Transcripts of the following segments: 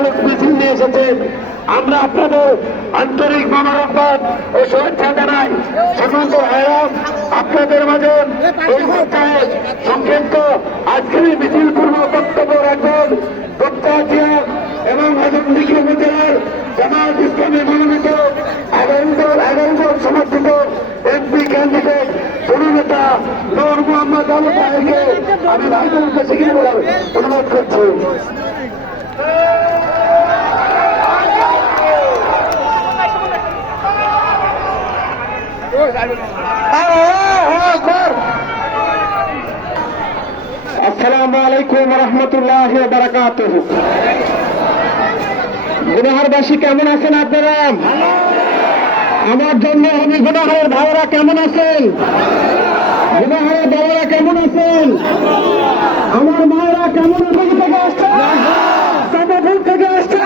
আলোক মিছিল নিয়ে এসেছেন আমরা আপনাদের আন্তরিক মানববাদ ও শুভেচ্ছা জানাই। শ্রীমন্ত আয়াম আপনাদের মাঝে এই পর্যায়ে সংক্ষিপ্ত আজকের মিছিল পূর্ব বক্তব্য রাখবেন। প্রত্যাশিয়া এবং আজমদিঘি উপজেলার জামাত ইসলামী মনোনীত আগামী দল আগামী দল সমর্থিত এমপি ক্যান্ডিডেট জননেতা নূর মোহাম্মদ আল সাহেবকে আমি ভাইদের কাছে গিয়ে অনুরোধ করছি। আসসালামু আলাইকুম রহমতুল্লাহ বারাকাত গুনাহারবাসী কেমন আছেন আপনারা? আমার জন্য আমি গুনাহের ভাইরা কেমন আছেন? গুনাহের বাবারা কেমন আছেন? আমার মায়েরা কেমন থেকে থেকে আসছেন চাঁদাপুর থেকে আসছেন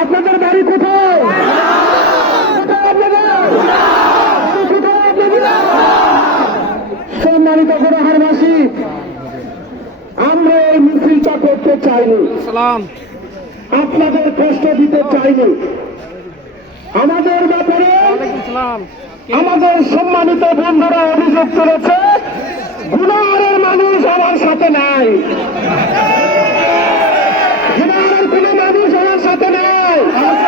আপনাদের বাড়ি কোথায় কোথায় আপনাদের? কোথায় আপনাদের? সম্মানিত গুনাহারবাসী আমরা এই মিছিলটা করতে চাইনি। আপনাদের কষ্ট দিতে চাইনি। আমাদের ব্যাপারে আমাদের সম্মানিত বন্ধুরা অভিযোগ করেছে গুণাহারের মানুষ আমার সাথে নাই গুণাহারের কোন মানুষ আমার সাথে নাই এগুলো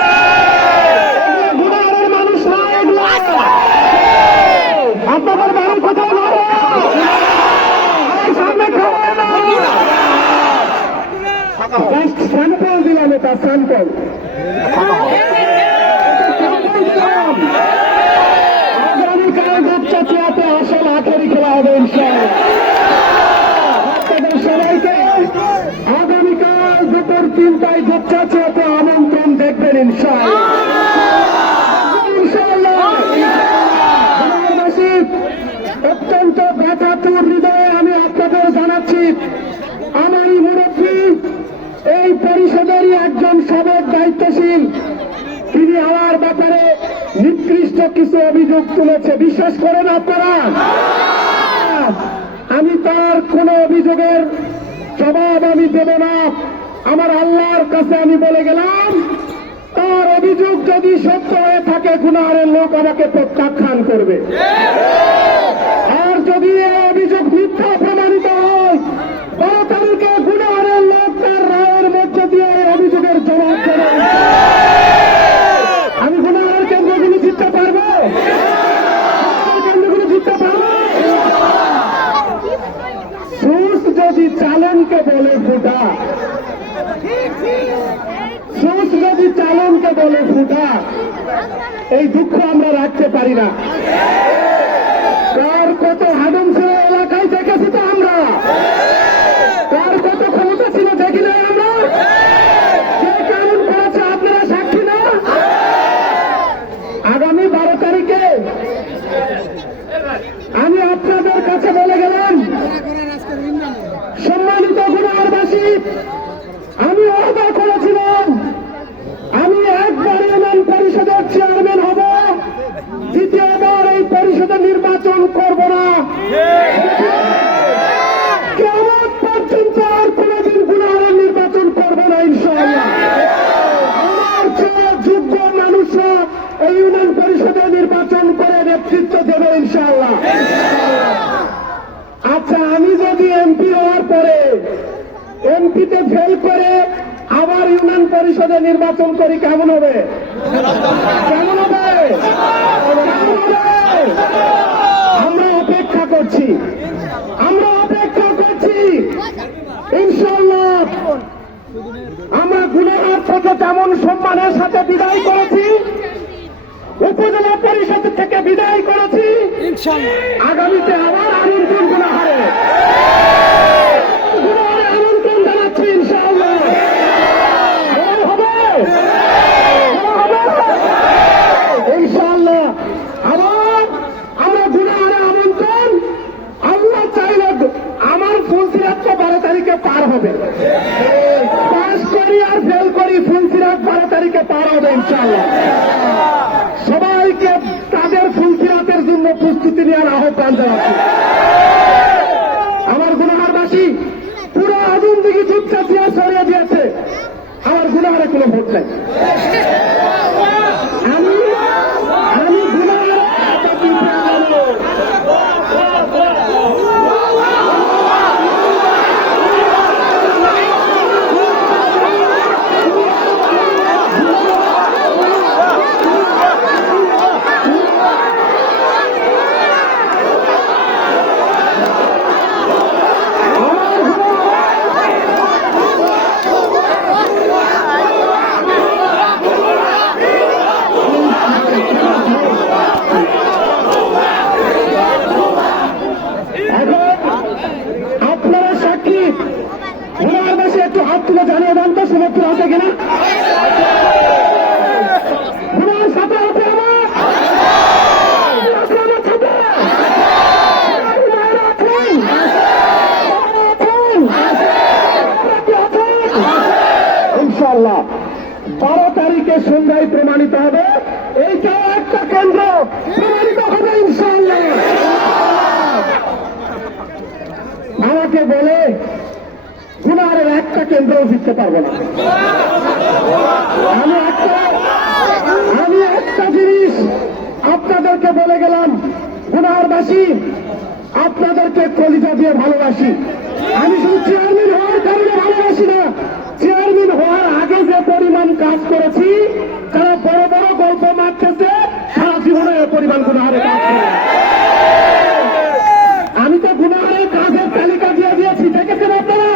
গুণাহারের মানুষ নয় এগুলো। আপনাদের বাড়ি কোথায় নয় সামনে খাওয়ায় না জাস্ট স্যাম্পল দিলাম এটা স্যাম্পল আগামীকাল দুপচাচিয়াতে আসল আখেরি খেলা হবে ইনশাআল্লাহ আপনাদের সবাইকে আগামীকাল দুপুর তিনটায় দুপচাচিয়াতে আমন্ত্রণ দেখবেন ইনশাআল্লাহ ইনশাআল্লাহ গ্রামবাসী, অত্যন্ত ব্যথাতুর হৃদয়ে আমি আপনাদের জানাচ্ছি আমারই মুরব্বী এই পরিষদেরই একজন সাবেক দায়িত্বশীল। তিনি আমার ব্যাপারে নিকৃষ্ট কিছু অভিযোগ তুলেছে। বিশ্বাস করেন আপনারা? আমি তার কোন অভিযোগের জবাব আমি দেব না। আমার আল্লাহর কাছে আমি বলে গেলাম, তার অভিযোগ যদি সত্য হয়ে থাকে, গুনাহের লোক আমাকে প্রত্যাখ্যান করবে। আর যদি এই অভিযোগ মিথ্যা প্রমাণিত হয় বারো তারিখে গুনাহের লোক তার রায়ের মধ্য দিয়ে এই অভিযোগের জবাব দেবে আমি গুনাহের কেন্দ্রগুলি জিততে পারব গুনাহের কেন্দ্রগুলি জিততে পারব সুস যদি চালনকে বলে ফুটা সুস যদি চালনকে বলে ফুটা এই দুঃখ আমরা রাখতে পারি না কার কত হাডম ছিল এলাকায় দেখেছি তো আমরা কার কত ক্ষমতা ছিল দেখি না আমরা কে কেমন করেছে আপনারা সাক্ষী না আগামী বারো তারিখে আমি আপনাদের কাছে বলে গেলাম সম্মানিত গুণারবাসী আমি ওয়াদা করেছিলাম আমি একবার ইউনিয়ন পরিষদের চেয়ারম্যান হব দ্বিতীয়বার এই পরিষদে নির্বাচন করব না কেমন পর্যন্ত আর কোনদিন গুণাহারের নির্বাচন করব না ইনশাআল্লাহ আমার চেয়ে যোগ্য মানুষরা এই ইউনিয়ন পরিষদে নির্বাচন করে নেতৃত্ব দেবে ইনশাআল্লাহ আচ্ছা আমি যদি এমপি হওয়ার পরে এমপিতে ফেল করে আবার ইউনিয়ন পরিষদে নির্বাচন করি কেমন হবে? কেমন হবে? আমরা অপেক্ষা করছি। আমরা অপেক্ষা করছি। ইনশাল্লাহ আমরা গুণাহার থেকে তেমন সম্মানের সাথে বিদায় করেছি? উপজেলা পরিষদ থেকে বিদায় করেছি। আগামীতে আবার গুণাহারে আমন্ত্রণ জানাচ্ছি ইনশাআল্লাহ কেমন হবে কেমন হবে? ইনশাআল্লাহ। আবার বারো তারিখে পার হবে। করি আর ফেল করি বারো তারিখে পার হবে সবাইকে তাদের ফুলসিরাতের জন্য প্রস্তুতি নেওয়ার আহ্বান জানাচ্ছি আমার গুণাহারবাসী পুরো আগুন দিকে দুধটা দিয়া সরিয়ে দিয়েছে আমার গুণা গুণাহারে কোনো ভোট নাই আমি আমি গুণাহারে একটা দিতে পারব। এখন আপনারা সাক্ষী ওনার বেশি একটু হাত তুলে জানিয়ে দেন তো সমর্থন আছে কিনা ওনার সাথে আছে আমার আছে আমার সাথে ওনারা আছেন? ওনারা আছেন? ওনারা কি কিনা বারো তারিখে সন্ধ্যায় প্রমাণিত হবে এইটাও একটা কেন্দ্র প্রমাণিত হবে ইনশাল্লাহ আমাকে বলে গুনারের একটা কেন্দ্র জিততে পারব না। আমি একটা আমি একটা জিনিস আপনাদেরকে বলে গেলাম, গুনারবাসী, আপনাদেরকে কলিজা দিয়ে ভালোবাসি। আমি শুধু চেয়ারম্যান হওয়ার কারণে ভালোবাসি না। চেয়ারম্যান হওয়ার আগে যে পরিমাণ কাজ করেছি তারা বড় বড় গল্প মারতেছে সারা জীবনে এ পরিমাণ গুনাহারে কাজ করে আমি তো গুনাহের কাজের তালিকা দিয়ে দিয়েছি দেখেছেন আপনারা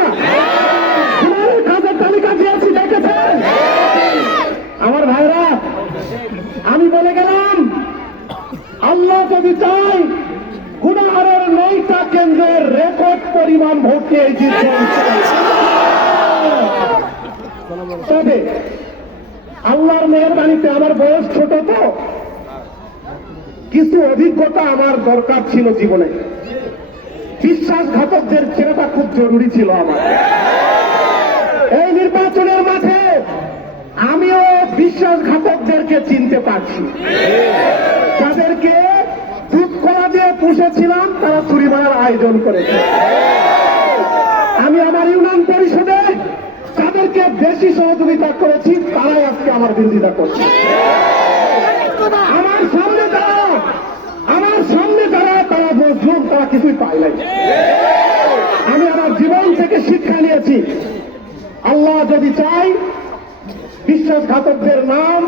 গুনাহের কাজের তালিকা দিয়েছি দেখেছেন আমার ভাইরা আমি বলে গেলাম আল্লাহ যদি চাই গুনাহারের নয়টা কেন্দ্রের রেকর্ড পরিমাণ ভোট নিয়ে জিতবে তবে আল্লাহর মেহরবানিতে আমার বয়স ছোট তো। কিছু অভিজ্ঞতা আমার দরকার ছিল জীবনে। বিশ্বাসঘাতকদের চেনাটা খুব জরুরি ছিল আমার। এই নির্বাচনের মাঠে আমিও বিশ্বাসঘাতকদেরকে চিনতে পারছি। তাদেরকে দুধ কলা দিয়ে পুষেছিলাম, তারা চুরি মারার আয়োজন করেছে। আমি আমার ইউনিয়ন পরিষদে তাদেরকে বেশি সহযোগিতা করেছি, তারাই আজকে আমার বিরোধিতা করছে। আমার সামনে তারা আমার সামনে যারা, তারা মজলুম তারা কিছুই পায় নাই। আমি আমার জীবন থেকে শিক্ষা নিয়েছি। আল্লাহ যদি চাই বিশ্বাসঘাতকদের নাম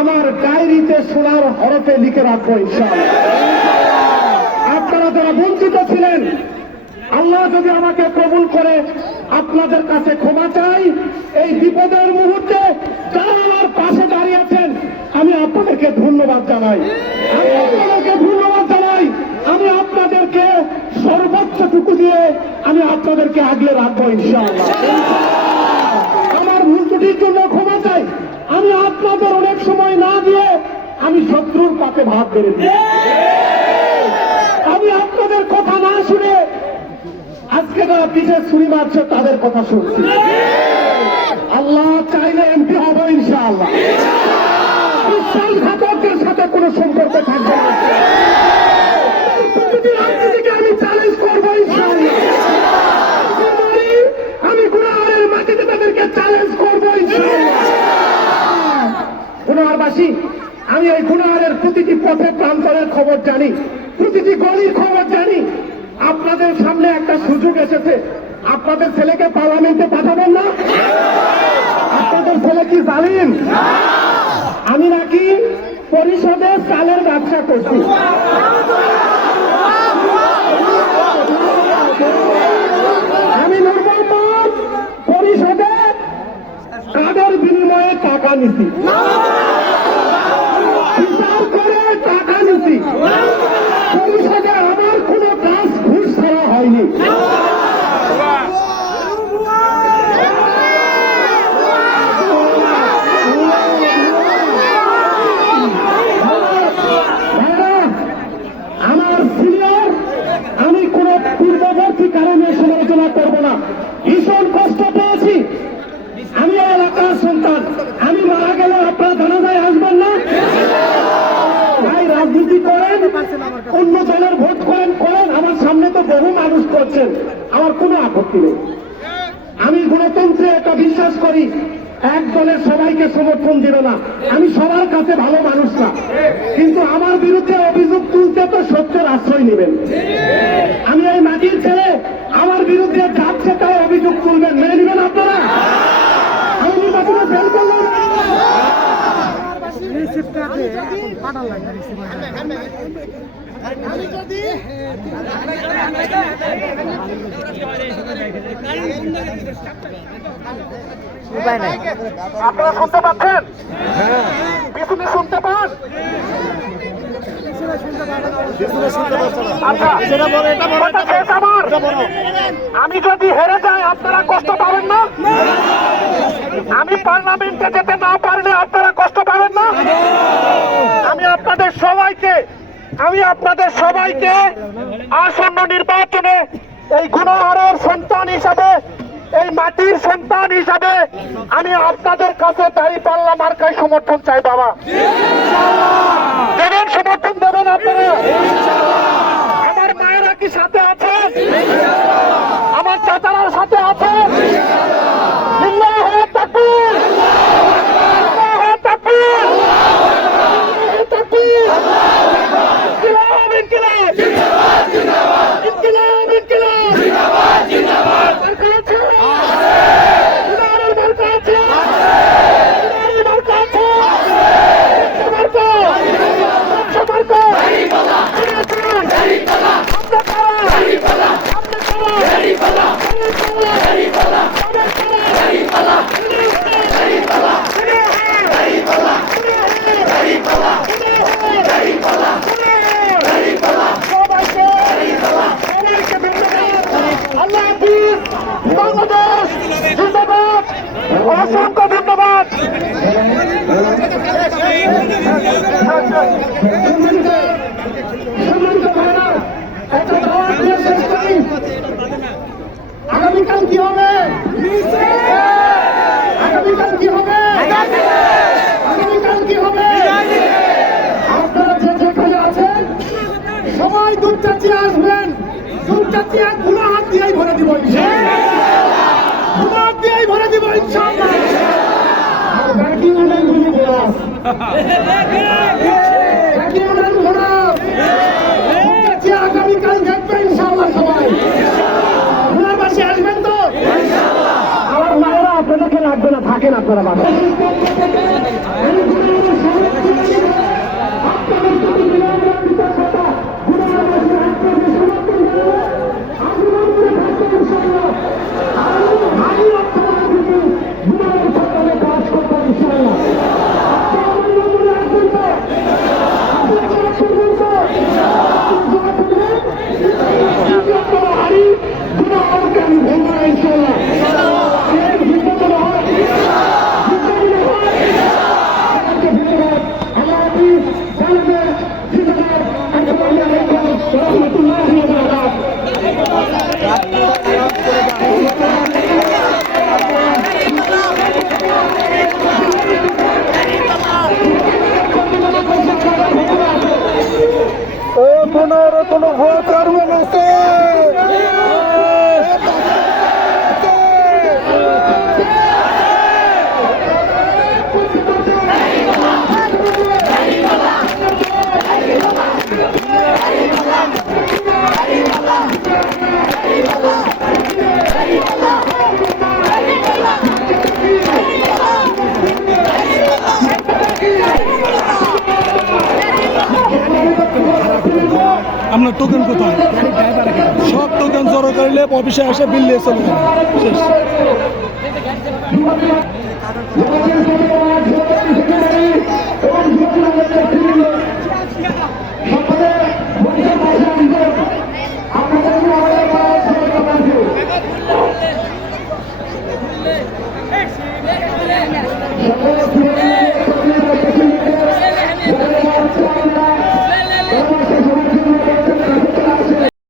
আমার ডায়েরিতে সোনার হরফে লিখে রাখব ইনশাআল্লাহ। আপনারা যারা বঞ্চিত ছিলেন, আল্লাহ যদি আমাকে কবুল করে আপনাদের কাছে ক্ষমা চাই। এই বিপদের মুহূর্তে যারা আমার পাশে দাঁড়িয়েছেন আমি আপনাদেরকে ধন্যবাদ জানাই। আমি আপনাদেরকে ধন্যবাদ জানাই। আমি আপনাদেরকে সর্বোচ্চটুকু দিয়ে আমি আপনাদেরকে আগলে রাখব, ইনশাআল্লাহ। আমার ভুল ত্রুটির জন্য ক্ষমা চাই। আমি আপনাদের অনেক সময় না দিয়ে আমি শত্রুর পাতে ভাত বেড়ে দিই। আমি আপনাদের কথা না শুনে আজকে যারা পিঠে ছুরি মারছে, তাদের কথা শুনছি। আল্লাহ চাইলে এমপি হবে ইনশাআল্লাহ। বিশ্বাসঘাতকদের সাথে কোনো সম্পর্ক থাকবে না। গুণাহারবাসী আমি এই গুণাহারের প্রতিটি পথে প্রান্তরের খবর জানি, প্রতিটি গলির খবর জানি। আপনাদের সামনে একটা সুযোগ এসেছে। আপনাদের ছেলেকে পার্লামেন্টে পাঠাবেন না? আপনাদের ছেলে কি জালিম? আমি নাকি পরিষদে চালের ব্যবসা করছি। আমি পরিষদে কাদের বিনিময়ে টাকা নিছি? টাকা নিছি পরিষদে আমার কোনো কাজ ঘুষ ছাড়া হয়নি ভাইরা, আমার সিনিয়র আমি কোন পূর্ববর্তী কারণে সমালোচনা করব না ভীষণ কষ্ট পেয়েছি আমি এই এলাকার সন্তান আমি মারা গেলে আপনারা জানাজায় আসবেন না ভাই রাজনীতি করেন অন্য দলের ভোট করেন করেন, আমার সামনে তো বহু মানুষ করছেন। আমার কোনো আপত্তি নেই। আমি গণতন্ত্রে একটা বিশ্বাস করি, এক দলের সবাইকে সমর্থন দিল না। আমি সবার কাছে ভালো মানুষ না। কিন্তু আমার বিরুদ্ধে অভিযোগ তুলতে তো সত্যের আশ্রয় নেবেন। আমি এই মাটির ছেলে, আমার বিরুদ্ধে যাচ্ছে তাই অভিযোগ তুলবেন। মেনে নেবেন আপনারা আমি নির্বাচনে ফেল করলাম আপনারা শুনতে পাচ্ছেন পিছনে শুনতে পান। আমি যদি হেরে যাই আপনারা কষ্ট পাবেন না আমি পার্লামেন্টে যেতে না পারলে আপনারা কষ্ট পাবেন না? আমি আপনাদের সবাইকে, আমি আপনাদের সবাইকে আসন্ন নির্বাচনে এই গুণহারের সন্তান হিসাবে, এই মাটির সন্তান হিসাবে আমি আপনাদের কাছে দাঁড়ি পাল্লা মার্কায় সমর্থন চাই, বাবা। দেবেন, সমর্থন দেবেন আপনারা। আমার মায়েরা কি সাথে আছে আমার চাচারার সাথে আছেন আল্লাহু তাকবীর আল্লাহু তাকবীর আল্লাহু তাকবীর ইনকিলাব ইনকিলাব ইনকিলাব ইনকিলাব মার্কা আছে? ইনারের মার্কা আছে? ইনারের মার্কা আছে? ইচ্ছা মার্কা? ইচ্ছা মার্কা? ঠিক আছে? আমরা কারা? আমরা কারা? আমরা কারা? আল্লাহ হাফিজ বাংলাদেশ জিন্দাবাদ অসংখ্য ধন্যবাদ সম্মানিত ভাইরা, একটা দাওয়াত দিয়ে শেষ করি। আগামীকাল কি হবে আগামীকাল কি হবে আগামীকাল কি হবে আপনারা যে যেখানে আছেন সবাই চাচিয়ে আসবেন দুধ চাচিয়ে গুলো হাত দিয়েই ভরে দিবগুলো হাত দিয়েই ভরে দিব ইনশাআল্লাহ। বাকি অনেক গুলি বোনাস বাকি অনেক বোনাস আগামীকাল দেখবেন ইনশাআল্লাহ আসবেন তো? আমার মায়েরা আপনাদেরকে লাগবে না, থাকেন আপনারা বাবা জড়ো করলে অফিসে আসে বিল দিয়ে চলে যাবে শেষ